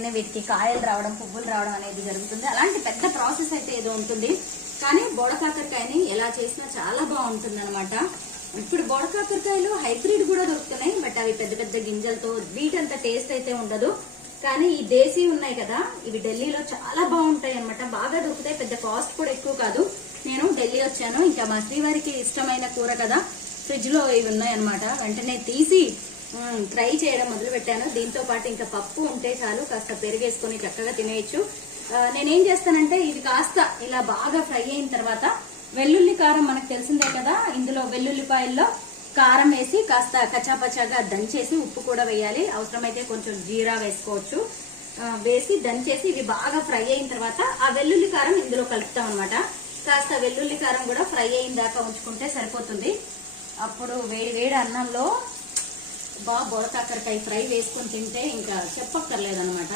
వీటికి కాయలు రావడం, పువ్వులు రావడం అనేది జరుగుతుంది. అలాంటి పెద్ద ప్రాసెస్ అయితే ఏదో ఉంటుంది. కానీ బోడకాకరకాయని ఎలా చేసినా చాలా బాగుంటుంది అనమాట. ఇప్పుడు బోడకాకరకాయలు హైబ్రిడ్ కూడా దొరుకుతున్నాయి. బట్ అవి పెద్ద పెద్ద గింజలతో వీటంత టేస్ట్ అయితే ఉండదు. కానీ ఈ దేశీ ఉన్నాయి కదా, ఇవి ఢిల్లీలో చాలా బాగుంటాయి అనమాట. బాగా దొరుకుతాయి, పెద్ద కాస్ట్ కూడా ఎక్కువ కాదు. నేను ఢిల్లీ వచ్చాను, ఇంకా మా శ్రీవారికి ఇష్టమైన కూర కదా, ఫ్రిడ్జ్ లో ఇవి ఉన్నాయి అనమాట. వెంటనే తీసి ఫ్రై చేయడం మొదలు పెట్టాను. దీంతో పాటు ఇంకా పప్పు ఉంటే చాలు, కాస్త పెరిగేసుకొని చక్కగా తినేయచ్చు. నేనేం చేస్తానంటే ఇవి కాస్త ఇలా బాగా ఫ్రై అయిన తర్వాత వెల్లుల్లి కారం మనకు తెలిసిందే కదా, ఇందులో వెల్లుల్లిపాయల్లో కారం వేసి కాస్త కచాపచాగా దంచేసి, ఉప్పు కూడా వేయాలి, అవసరమైతే కొంచెం జీరా వేసుకోవచ్చు, వేసి దంచేసి ఇవి బాగా ఫ్రై అయిన తర్వాత ఆ వెల్లుల్లి కారం ఇందులో కలుపుతాం అనమాట. కాస్త వెల్లుల్లి కారం కూడా ఫ్రై అయిన దాకా ఉంచుకుంటే సరిపోతుంది. అప్పుడు వేడి వేడి అన్నంలో బోడకాకరకాయ ఫ్రై వేసుకొని తింటే ఇంకా చెప్పక్కర్లేదనమాట.